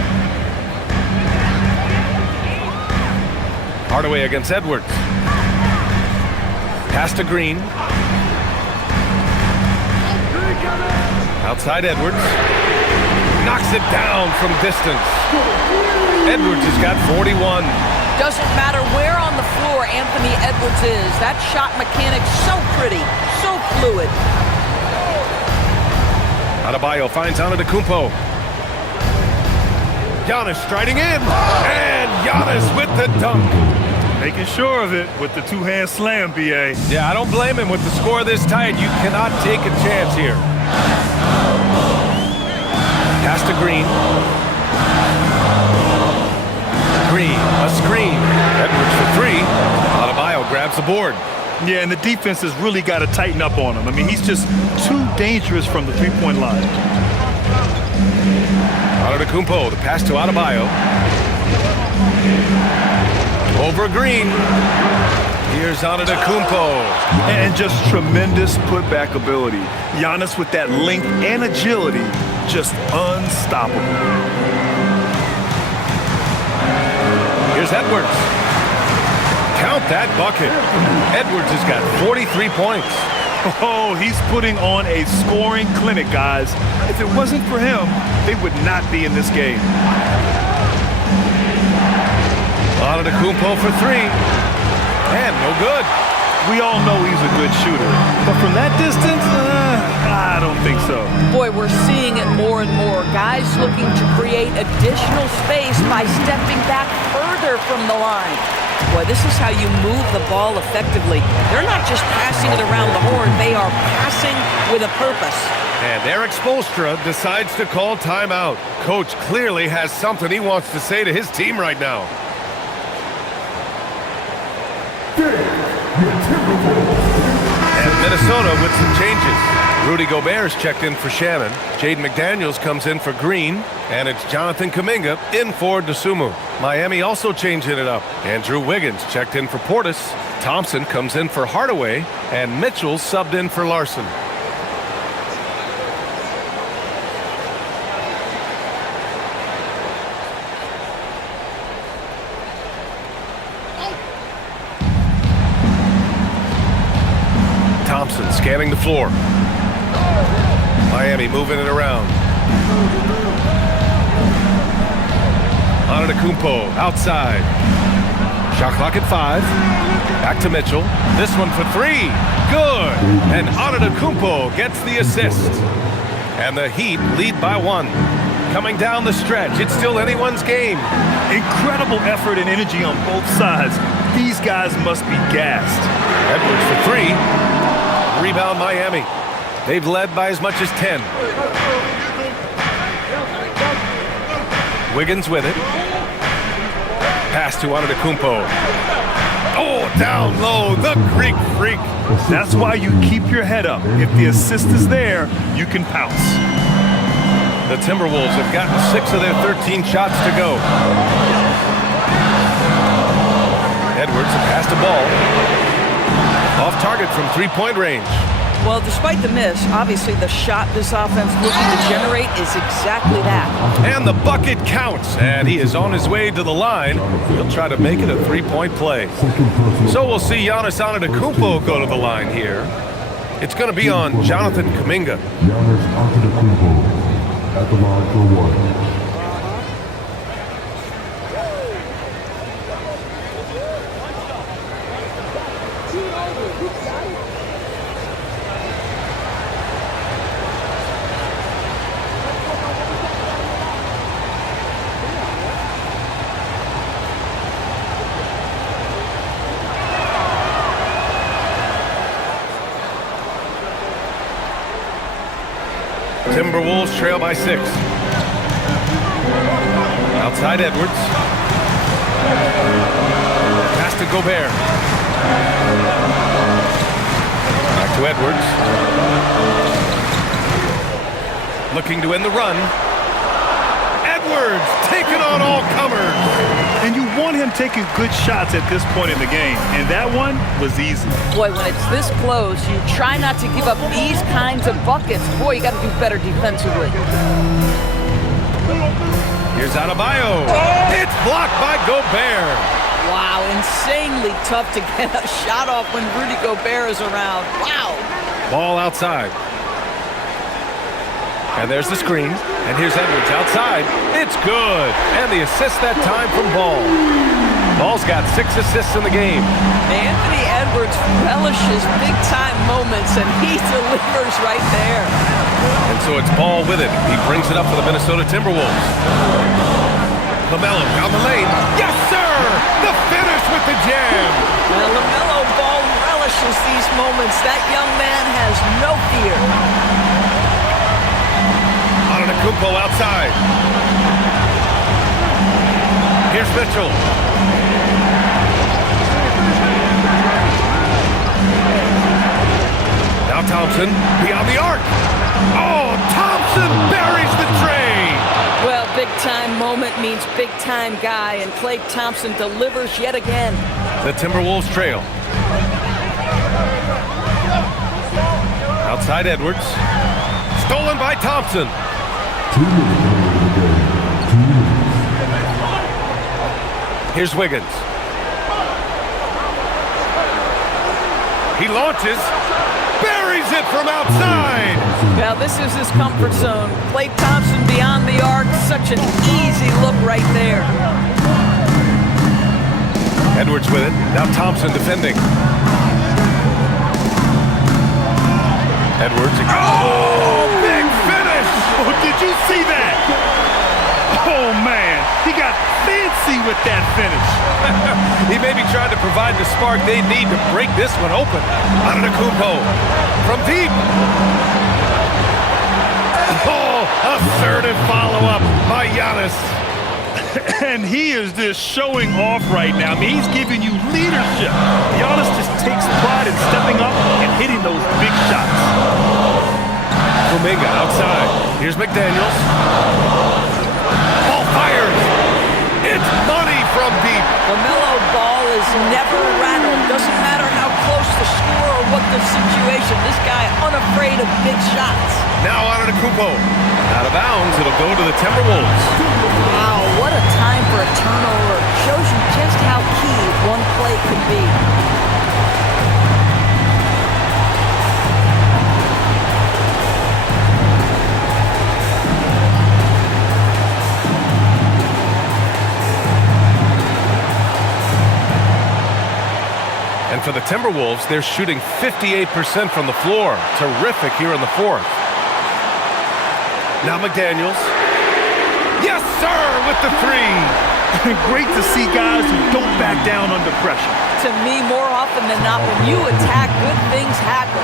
Hardaway against Edwards. Pass to Green. Outside Edwards. Knocks it down from distance. Edwards has got 41. Doesn't matter where on the floor Anthony Edwards is. That shot mechanic's so pretty, so fluid. Adebayo finds Antetokounmpo. Giannis striding in, and Giannis with the dunk. Making sure of it with the two-hand slam, B.A. Yeah, I don't blame him with the score this tight. You cannot take a chance here. Pass to Green. Green, a screen. Edwards for three. Adebayo grabs the board. Yeah, and the defense has really got to tighten up on him. I mean, he's just too dangerous from the three-point line. Antetokounmpo, the pass to Adebayo. Over Green. Here's Antetokounmpo. And just tremendous putback ability. Giannis with that length and agility, just unstoppable. Here's Edwards. Count that bucket. Edwards has got 43 points. Oh, he's putting on a scoring clinic, guys. If it wasn't for him, they would not be in this game. Antetokounmpo for three. And no good. We all know he's a good shooter. But from that distance, I don't think so. Boy, we're seeing it more and more. Guys looking to create additional space by stepping back further from the line. Boy, this is how you move the ball effectively. They're not just passing it around the horn. They are passing with a purpose. And Eric Spoelstra decides to call timeout. Coach clearly has something he wants to say to his team right now. And Minnesota with some changes. Rudy Gobert's checked in for Shannon. Jaden McDaniels comes in for Green. And it's Jonathan Kuminga in for Dosunmu. Miami also changing it up. Andrew Wiggins checked in for Portis. Thompson comes in for Hardaway. And Mitchell subbed in for Larson. Thompson scanning the floor. Miami moving it around. Antetokounmpo outside. Shot clock at 5. Back to Mitchell. This one for three. Good. And Antetokounmpo gets the assist. And the Heat lead by 1. Coming down the stretch. It's still anyone's game. Incredible effort and energy on both sides. These guys must be gassed. Edwards for three. Rebound Miami. They've led by as much as 10. Wiggins with it. Pass to Antetokounmpo. Oh, down low, the Greek freak. That's why you keep your head up. If the assist is there, you can pounce. The Timberwolves have gotten 6 of their 13 shots to go. Edwards pass the ball. Off target from three-point range. Well, despite the miss, obviously the shot this offense looking to generate is exactly that. And the bucket counts, and he is on his way to the line. He'll try to make it a three-point play. So we'll see Giannis Antetokounmpo go to the line here. It's going to be on Jonathan Kuminga. Giannis Antetokounmpo at the line for 1. Timberwolves trail by 6. Outside Edwards. Pass to Gobert. Back to Edwards. Looking to end the run. Edwards taking on all comers. And you want him taking good shots at this point in the game. And that one was easy. Boy, when it's this close, you try not to give up these kinds of buckets. Boy, you got to do better defensively. Here's Adebayo. It's blocked by Gobert. Wow, insanely tough to get a shot off when Rudy Gobert is around. Wow. Ball outside. And there's the screen. And here's Edwards outside. It's good. And the assist that time from Ball. Ball's got 6 assists in the game. Anthony Edwards relishes big-time moments, and he delivers right there. And so it's Ball with it. He brings it up for the Minnesota Timberwolves. LaMelo down the lane. Yes, sir! The finish with the jam. Well, LaMelo Ball relishes these moments. That young man has no fear. Antetokounmpo outside. Here's Mitchell. Now Thompson beyond the arc. Oh, Thompson buries the tray. Well, big-time moment means big-time guy, and Klay Thompson delivers yet again. The Timberwolves trail. Outside Edwards. Stolen by Thompson. Here's Wiggins. He launches. Buries it from outside. Now, this is his comfort zone. Klay Thompson beyond the arc. Such an easy look right there. Edwards with it. Now Thompson defending. Edwards. Oh, big finish! Oh, did you see that? Oh, man. He got fancy with that finish. He may be trying to provide the spark they need to break this one open. Antetokounmpo from deep. Oh, assertive follow-up by Giannis. And he is just showing off right now. I mean, he's giving you leadership. Giannis just takes pride in stepping up and hitting those big shots. Kuminga outside. Here's McDaniels. Ball fires. It's money from deep. LaMelo Ball is never rattled. Doesn't matter how close the score or what the situation. This guy unafraid of big shots. Now Antetokounmpo. Out of bounds. It'll go to the Timberwolves. Wow, what a time for a turnover. Shows you just how key one play could be. And for the Timberwolves, they're shooting 58% from the floor. Terrific here in the fourth. Now McDaniels. Yes, sir, with the three. Great to see guys who don't back down under pressure. To me, more often than not, when you attack, good things happen.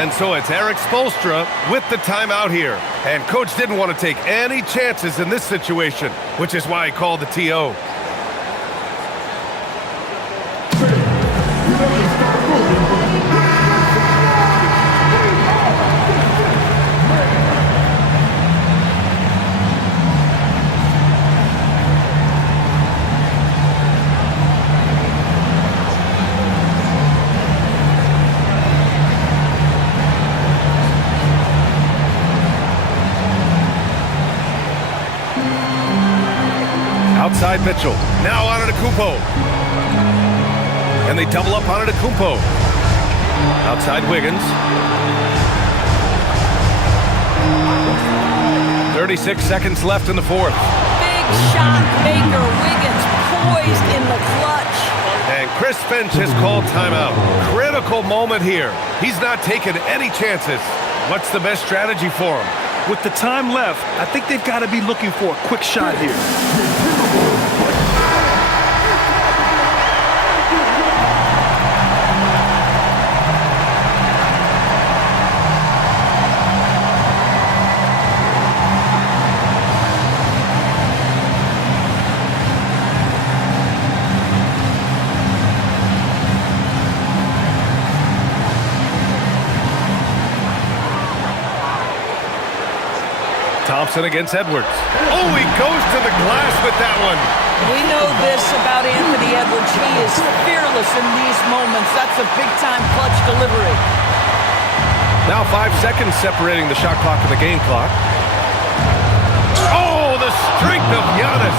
And so it's Eric Spoelstra with the timeout here. And coach didn't want to take any chances in this situation, which is why he called the TO. Outside Mitchell. Now Antetokounmpo. And they double up Antetokounmpo. Outside Wiggins. 36 seconds left in the fourth. Big shot maker. Wiggins poised in the clutch. And Chris Finch has called timeout. Critical moment here. He's not taking any chances. What's the best strategy for him? With the time left, I think they've got to be looking for a quick shot here. Thompson against Edwards. Oh, he goes to the glass with that one. We know this about Anthony Edwards. He is fearless in these moments. That's a big-time clutch delivery. Now 5 seconds separating the shot clock and the game clock. Oh, the strength of Giannis.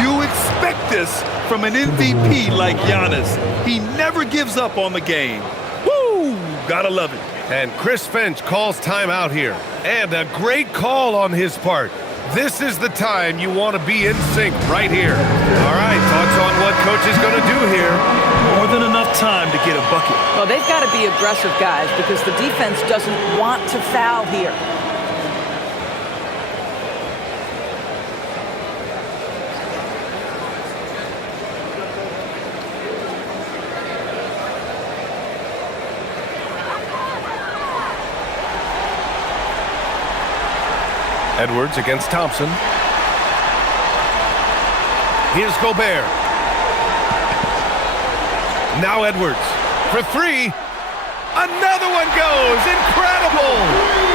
You expect this from an MVP like Giannis. He never gives up on the game. Woo! Gotta love it. And Chris Finch calls timeout here. And a great call on his part. This is the time you want to be in sync right here. All right, thoughts on what coach is going to do here? More than enough time to get a bucket. Well, they've got to be aggressive, guys, because the defense doesn't want to foul here. Edwards against Thompson. Here's Gobert. Now Edwards for three. Another one goes. Incredible.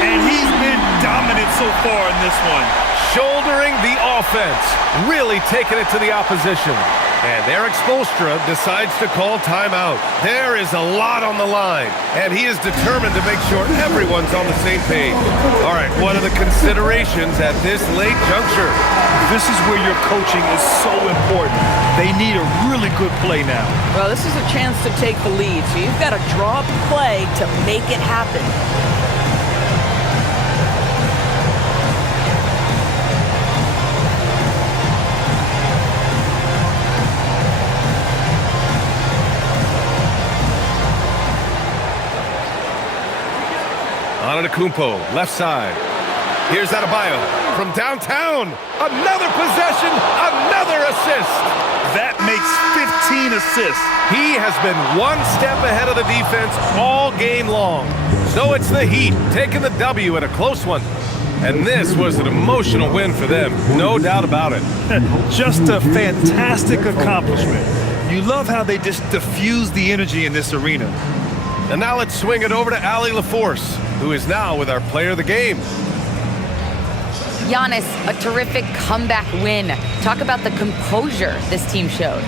And he's been dominant so far in this one. Shouldering the offense. Really taking it to the opposition. And Eric Spoelstra decides to call timeout. There is a lot on the line, and he is determined to make sure everyone's on the same page. All right, what are the considerations at this late juncture? This is where your coaching is so important. They need a really good play now. Well, this is a chance to take the lead, so you've got to draw up a play to make it happen. Antetokounmpo, left side. Here's Adebayo from downtown. Another possession, another assist. That makes 15 assists. He has been one step ahead of the defense all game long. So it's the Heat taking the W in a close one. And this was an emotional win for them, no doubt about it. Just a fantastic accomplishment. You love how they just diffuse the energy in this arena. And now let's swing it over to Allie LaForce, who is now with our player of the game. Giannis, a terrific comeback win. Talk about the composure this team showed.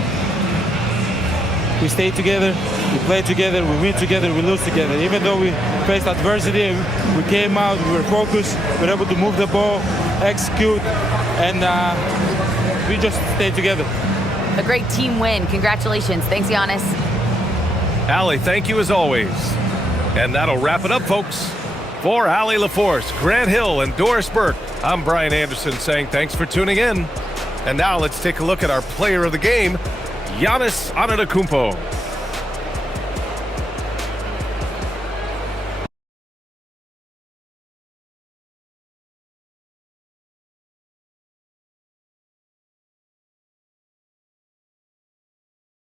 We stay together, we play together, we win together, we lose together. Even though we faced adversity, we came out, we were focused, we were able to move the ball, execute, and we just stayed together. A great team win. Congratulations. Thanks, Giannis. Allie, thank you as always. And that'll wrap it up, folks. For Allie LaForce, Grant Hill, and Doris Burke, I'm Brian Anderson saying thanks for tuning in. And now let's take a look at our player of the game, Giannis Antetokounmpo.